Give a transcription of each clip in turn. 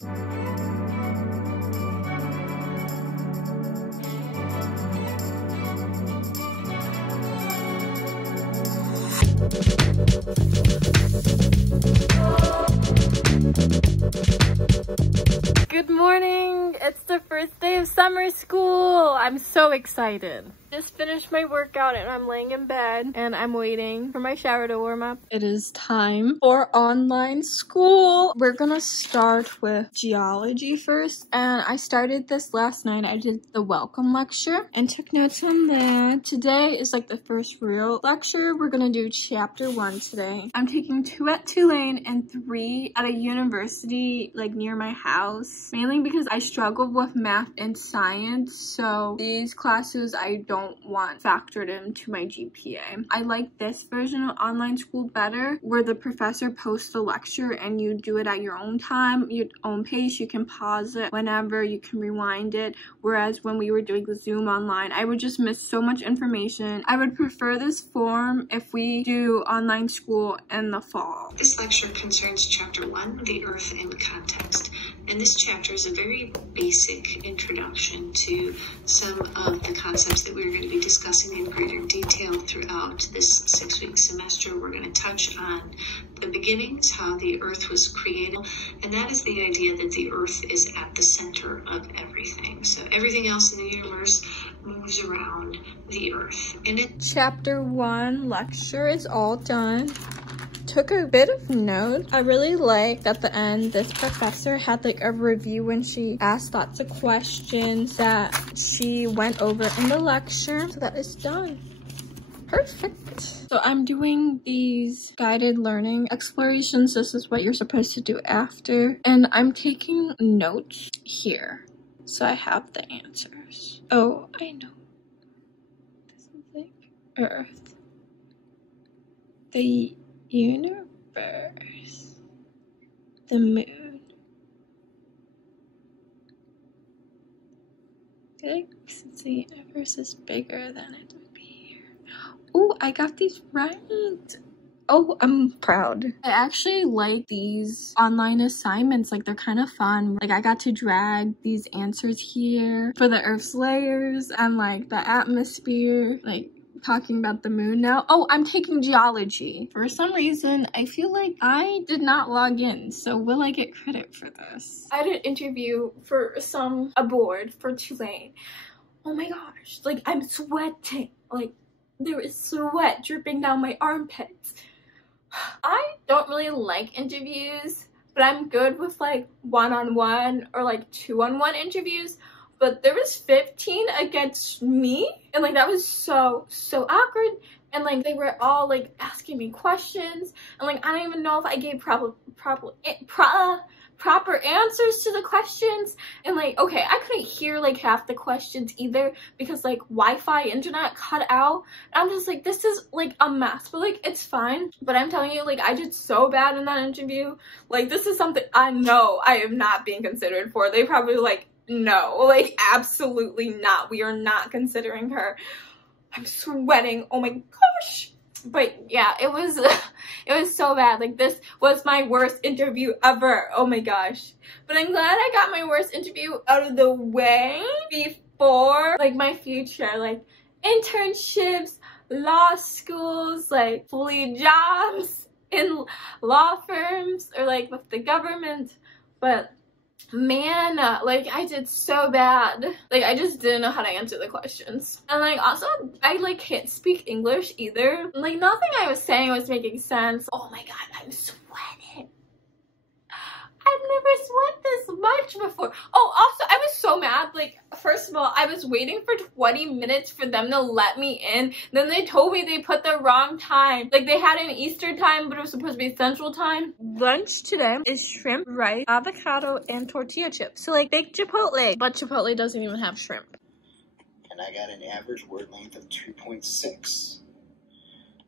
Good morning! It's the first day of summer school! I'm so excited. Just finished my workout and I'm laying in bed and I'm waiting for my shower to warm up. It is time for online school. We're gonna start with geology first, and I started this last night. I did the welcome lecture and took notes on that. Today is like the first real lecture. We're gonna do chapter 1 today. I'm taking 2 at Tulane and 3 at a university like near my house, mainly because I struggled with math and science, so these classes I don't want factored into my GPA. I like this version of online school better, where the professor posts the lecture and you do it at your own time, your own pace. You can pause it whenever, you can rewind it, whereas when we were doing the Zoom online, I would just miss so much information. I would prefer this form if we do online school in the fall. This lecture concerns chapter 1, the Earth and context. And this chapter is a very basic introduction to some of the concepts that we're going to be discussing in greater detail throughout this 6-week semester. We're going to touch on the beginnings, how the Earth was created, and that is the idea that the Earth is at the center of everything. So everything else in the universe moves around the Earth. And Chapter 1 lecture is all done. Took a bit of note. I really liked at the end this professor had like a review when she asked lots of questions that she went over in the lecture. So that is done. Perfect. So I'm doing these guided learning explorations. This is what you're supposed to do after. And I'm taking notes here. So I have the answers. Oh, I know. This is like Earth. The universe, the moon. I feel like since the universe is bigger, then it would be here. Oh, I got these right. Oh, I'm proud. I actually like these online assignments. Like, they're kind of fun. Like, I got to drag these answers here for the Earth's layers and like the atmosphere. Like, talking about the moon now. Oh, I'm taking geology. For some reason, I feel like I did not log in, so will I get credit for this? I did an interview for a board for Tulane. Oh my gosh, like I'm sweating. Like there is sweat dripping down my armpits. I don't really like interviews, but I'm good with like one-on-one or like two-on-one interviews. But there was 15 against me, and like that was so awkward. And like they were all like asking me questions, and like I don't even know if I gave proper answers to the questions. And like, okay, I couldn't hear like half the questions either because like Wi-Fi internet cut out. And I'm just like, this is like a mess, but like it's fine. But I'm telling you, like I did so bad in that interview. Like this is something I know I am not being considered for. They probably like, no, like absolutely not. We are not considering her. I'm sweating. Oh my gosh. But yeah, it was so bad. Like this was my worst interview ever. Oh my gosh. But I'm glad I got my worst interview out of the way before like my future, like internships, law schools, like fully jobs in law firms or like with the government. But man, like I did so bad. Like I just didn't know how to answer the questions. And like also I like can't speak English either. Like nothing I was saying was making sense. Oh my god, I'm sweating. I've never sweat this much before. Oh, also I was so mad. Like first of all, I was waiting for 20 minutes for them to let me in. Then they told me they put the wrong time. Like they had an Eastern time, but it was supposed to be Central time. Lunch today is shrimp, rice, avocado, and tortilla chips. So like big Chipotle, but Chipotle doesn't even have shrimp. And I got an average word length of 2.6.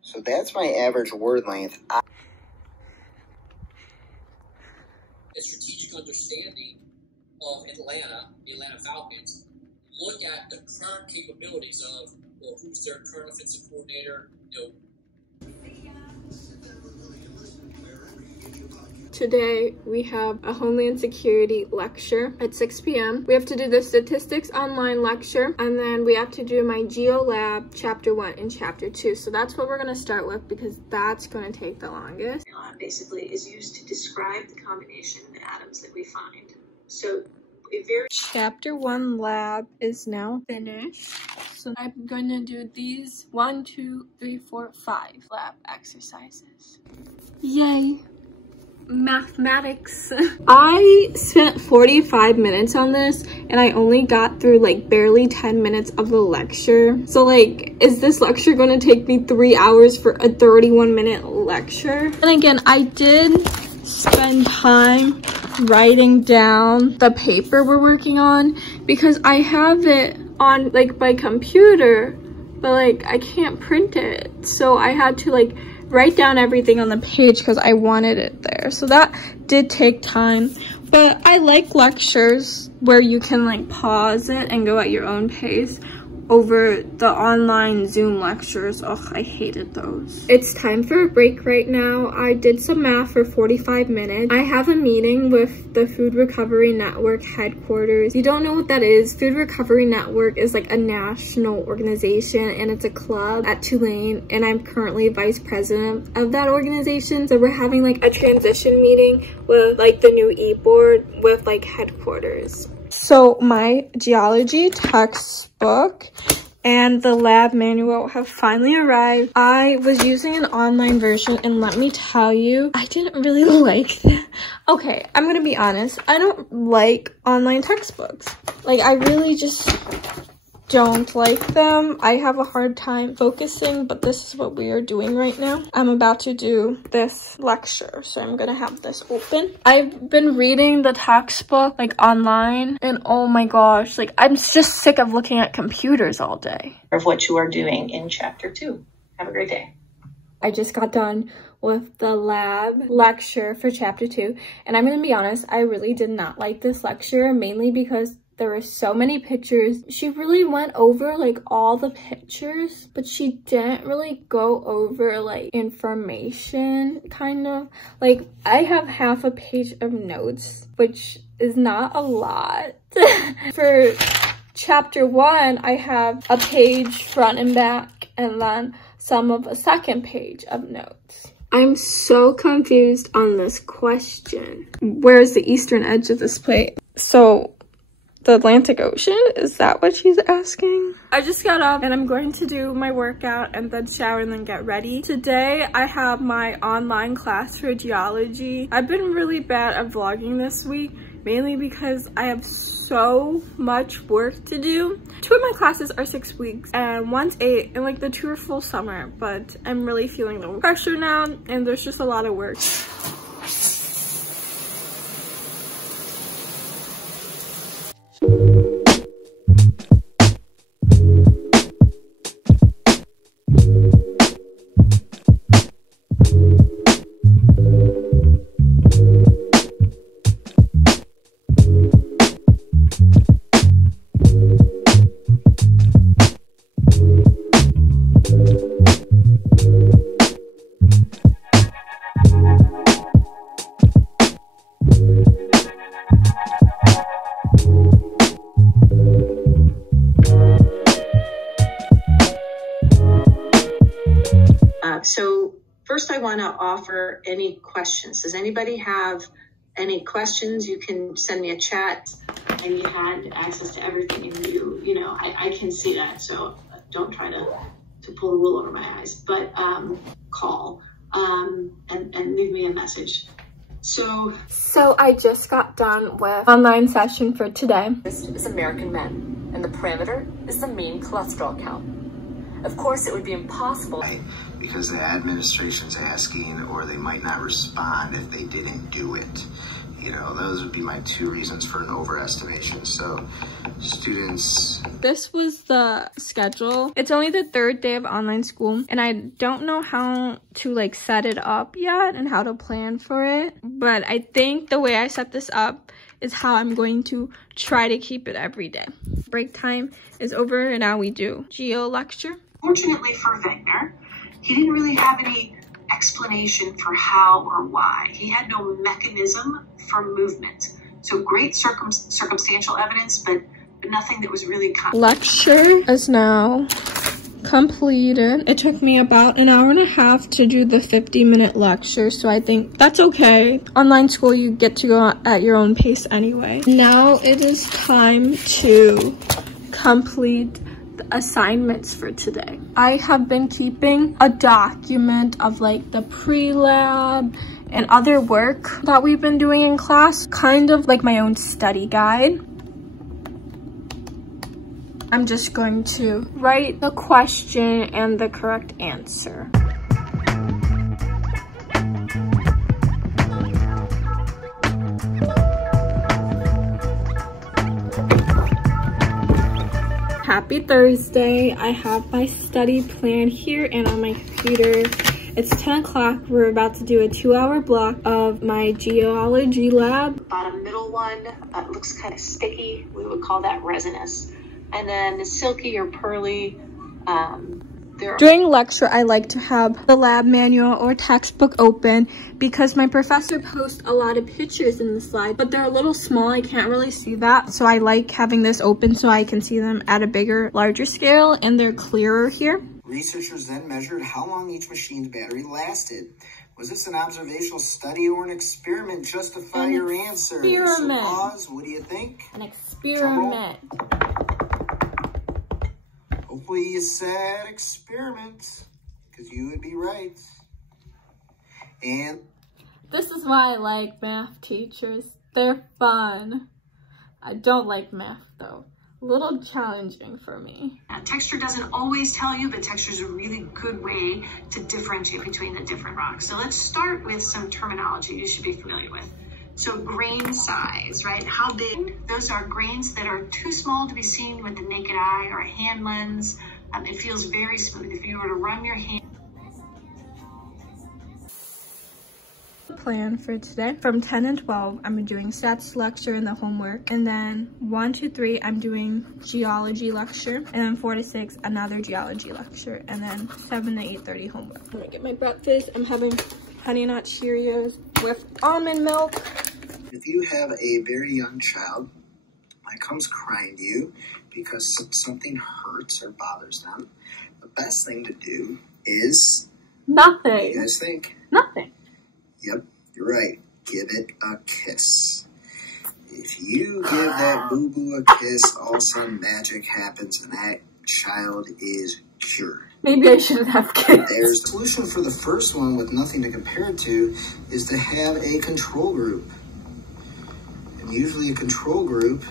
So that's my average word length. A strategic understanding of Atlanta, the Atlanta Falcons, look at the current capabilities of, well, who's their current offensive coordinator, you know. Today we have a Homeland Security lecture at 6 p.m. We have to do the Statistics Online lecture, and then we have to do my Geo Lab Chapter 1 and Chapter 2. So that's what we're going to start with because that's going to take the longest. Basically is used to describe the combination of atoms that we find. So a very Chapter 1 lab is now finished. So I'm going to do these 1, 2, 3, 4, 5 lab exercises. Yay! Mathematics. I spent 45 minutes on this and I only got through like barely 10 minutes of the lecture. So like, is this lecture going to take me 3 hours for a 31-minute lecture? And again, I did spend time writing down the paper we're working on because I have it on like my computer, but like I can't print it. So I had to like write down everything on the page because I wanted it there. So that did take time, but I like lectures where you can like pause it and go at your own pace over the online Zoom lectures. Ugh, I hated those. It's time for a break right now. I did some math for 45 minutes. I have a meeting with the Food Recovery Network headquarters. You don't know what that is? Food Recovery Network is like a national organization and it's a club at Tulane, and I'm currently vice president of that organization. So we're having like a transition meeting with like the new e-board with like headquarters. So my geology textbook and the lab manual have finally arrived. I was using an online version and let me tell you, I didn't really like that. Okay, I'm gonna be honest. I don't like online textbooks. Like, I really just don't like them. I have a hard time focusing, but this is what we are doing right now. I'm about to do this lecture, so I'm gonna have this open. I've been reading the textbook like online, and oh my gosh, like I'm just sick of looking at computers all day. of what you are doing in Chapter 2. Have a great day. I just got done with the lab lecture for Chapter 2, and I'm gonna be honest, I really did not like this lecture, mainly because there were so many pictures. She really went over like all the pictures, but she didn't really go over like information, kind of. Like, I have half a page of notes, which is not a lot. For Chapter 1, I have a page front and back, and then some of a second page of notes. I'm so confused on this question. Where's the eastern edge of this plate? So, the Atlantic Ocean? Is that what she's asking? I just got up and I'm going to do my workout and then shower and then get ready. Today I have my online class for geology. I've been really bad at vlogging this week, mainly because I have so much work to do. 2 of my classes are 6 weeks and one's 8, and like the 2 are full summer, but I'm really feeling the pressure now and there's just a lot of work. So first I want to offer any questions. Does anybody have any questions? You can send me a chat, and you had access to everything, and you know, I can see that, so don't try to pull a wool over my eyes, but call and leave me a message. So I just got done with online session for today. This is American men, and the parameter is the mean cholesterol count. Of course, it would be impossible. Because the administration's asking, or they might not respond if they didn't do it. You know, those would be my 2 reasons for an overestimation. So students... This was the schedule. It's only the 3rd day of online school, and I don't know how to like set it up yet and how to plan for it. But I think the way I set this up is how I'm going to try to keep it every day. Break time is over, and now we do geo lecture. Fortunately for Wagner, he didn't really have any explanation for how or why. He had no mechanism for movement. So great circumstantial evidence, but nothing that was really Lecture is now completed. It took me about an hour and a half to do the 50-minute lecture, so I think that's okay. Online school, you get to go at your own pace anyway. Now it is time to complete the assignments for today. I have been keeping a document of like the pre-lab and other work that we've been doing in class, kind of like my own study guide. I'm just going to write the question and the correct answer. Happy Thursday. I have my study plan here and on my computer. It's 10 o'clock. We're about to do a 2-hour block of my geology lab. Bottom middle one looks kind of sticky. We would call that resinous. And then the silky or pearly, During lecture, I like to have the lab manual or textbook open because my professor posts a lot of pictures in the slide, but they're a little small. I can't really see that. So I like having this open so I can see them at a bigger, larger scale, and they're clearer here. Researchers then measured how long each machine's battery lasted. Was this an observational study or an experiment? Justify your answer. Experiment. So pause. What do you think? An experiment. Hopefully you said experiment, because you would be right. And this is why I like math teachers. They're fun. I don't like math though. A little challenging for me. Texture doesn't always tell you, but texture is a really good way to differentiate between the different rocks. So let's start with some terminology you should be familiar with. So grain size, right? How big? Those are grains that are too small to be seen with the naked eye or a hand lens. It feels very smooth. If you were to run your hand. Plan for today. From 10 and 12, I'm doing stats lecture and the homework. And then 1 to 3, I'm doing geology lecture. And then 4 to 6, another geology lecture. And then 7 to 8:30 homework. I'm gonna get my breakfast. I'm having Honey Nut Cheerios with almond milk. if you have a very young child that comes crying to you because something hurts or bothers them, the best thing to do is... Nothing. What do you guys think? Nothing. Yep, you're right. Give it a kiss. If you give that boo-boo a kiss, all of a sudden magic happens and that child is cured. Maybe I shouldn't have kids. There's a solution for the first one with nothing to compare it to is to have a control group. And usually a control group...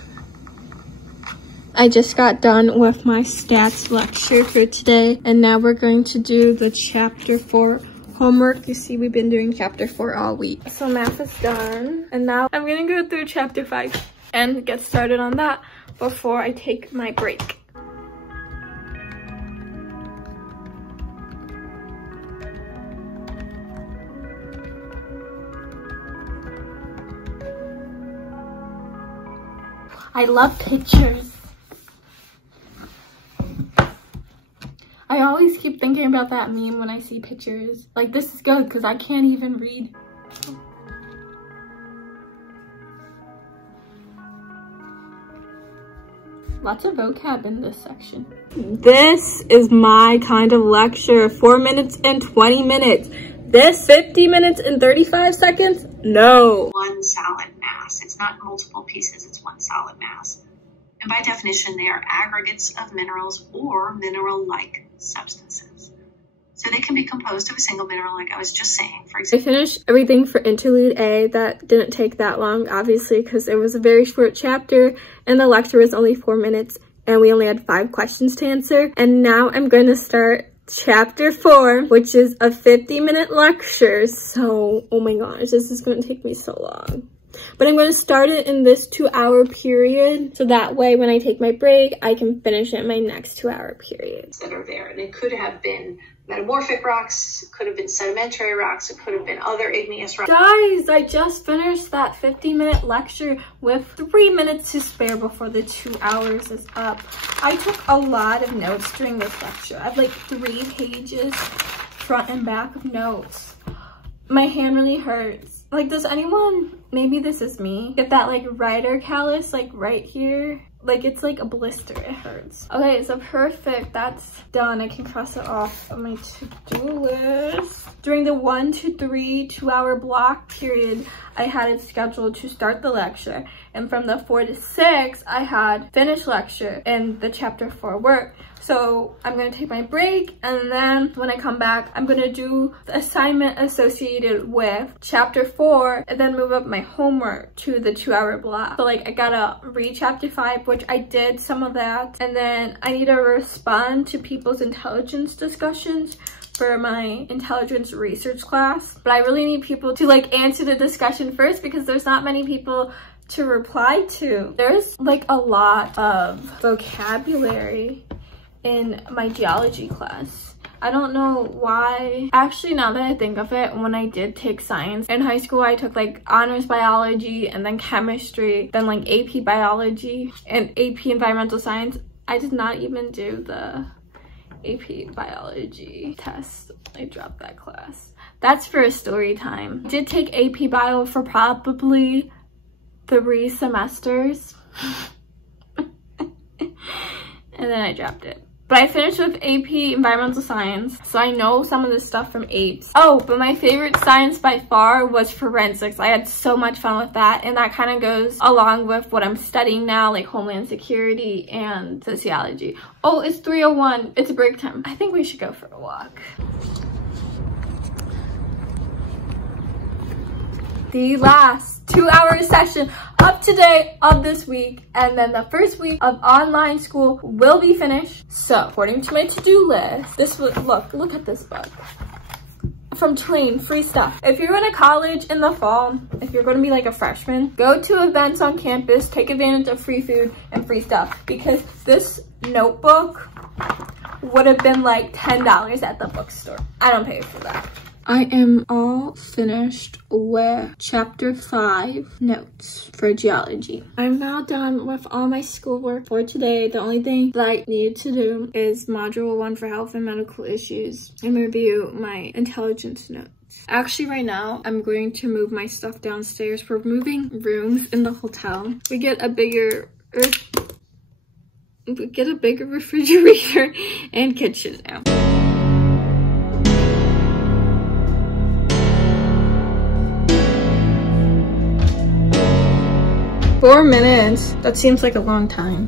I just got done with my stats lecture for today, and now we're going to do the chapter 4 homework. You see, we've been doing chapter 4 all week. So math is done, and now I'm gonna go through chapter 5 and get started on that before I take my break. I love pictures. I always keep thinking about that meme when I see pictures. Like, this is good because I can't even read. Lots of vocab in this section. This is my kind of lecture. 4 minutes and 20 minutes. This 50 minutes and 35 seconds? No. One solid mass. It's not multiple pieces, it's one solid mass. And by definition, they are aggregates of minerals or mineral-like substances. So they can be composed of a single mineral, like I was just saying. For example, I finished everything for interlude A. That didn't take that long, obviously, because it was a very short chapter and the lecture was only 4 minutes and we only had 5 questions to answer. And now I'm going to start chapter 4, which is a 50-minute lecture. So, oh my gosh, this is going to take me so long. But I'm going to start it in this 2-hour period, so that way when I take my break, I can finish it in my next 2-hour period. that are there. And it could have been metamorphic rocks, it could have been sedimentary rocks, it could have been other igneous rocks. Guys, I just finished that 50-minute lecture with 3 minutes to spare before the 2 hours is up. I took a lot of notes during this lecture. I have like 3 pages front and back of notes. My hand really hurts. Like, does anyone, maybe this is me, get that like writer callus like right here? Like, it's like a blister, it hurts. Okay, so perfect, that's done. I can cross it off on my to-do list. During the 1 to 3 2-hour block period, I had it scheduled to start the lecture. And from the 4 to 6, I had finished lecture and the chapter 4 work. So I'm gonna take my break, and then when I come back, I'm gonna do the assignment associated with chapter 4 and then move up my homework to the 2-hour block. So like, I gotta read chapter 5, which I did some of that, and then I need to respond to people's intelligence discussions for my intelligence research class. But I really need people to like answer the discussion first, because there's not many people to reply to. There's like a lot of vocabulary in my geology class. I don't know why. Actually, now that I think of it, when I did take science in high school, I took like honors biology and then chemistry, then like AP biology and AP environmental science. I did not even do the AP biology test. I dropped that class. That's for a story time. I did take AP bio for probably 3 semesters and then I dropped it. But I finished with AP environmental science, so I know some of this stuff from APES. Oh, but my favorite science by far was forensics. I had so much fun with that, and that kind of goes along with what I'm studying now, like homeland security and sociology. Oh, it's 3:01. It's break time. I think we should go for a walk. The last 2-hour session up to date of this week, and then the first week of online school will be finished. So according to my to-do list, this would look at this book from Twain, free stuff. If you're going to college in the fall, if you're going to be like a freshman, go to events on campus, take advantage of free food and free stuff, because this notebook would have been like $10 at the bookstore. I don't pay for that. I am all finished with chapter 5 notes for geology. I'm now done with all my schoolwork for today. The only thing that I need to do is module 1 for health and medical issues and review my intelligence notes. Actually, right now, I'm going to move my stuff downstairs. We're moving rooms in the hotel. We get a bigger refrigerator and kitchen now. 4 minutes. That seems like a long time.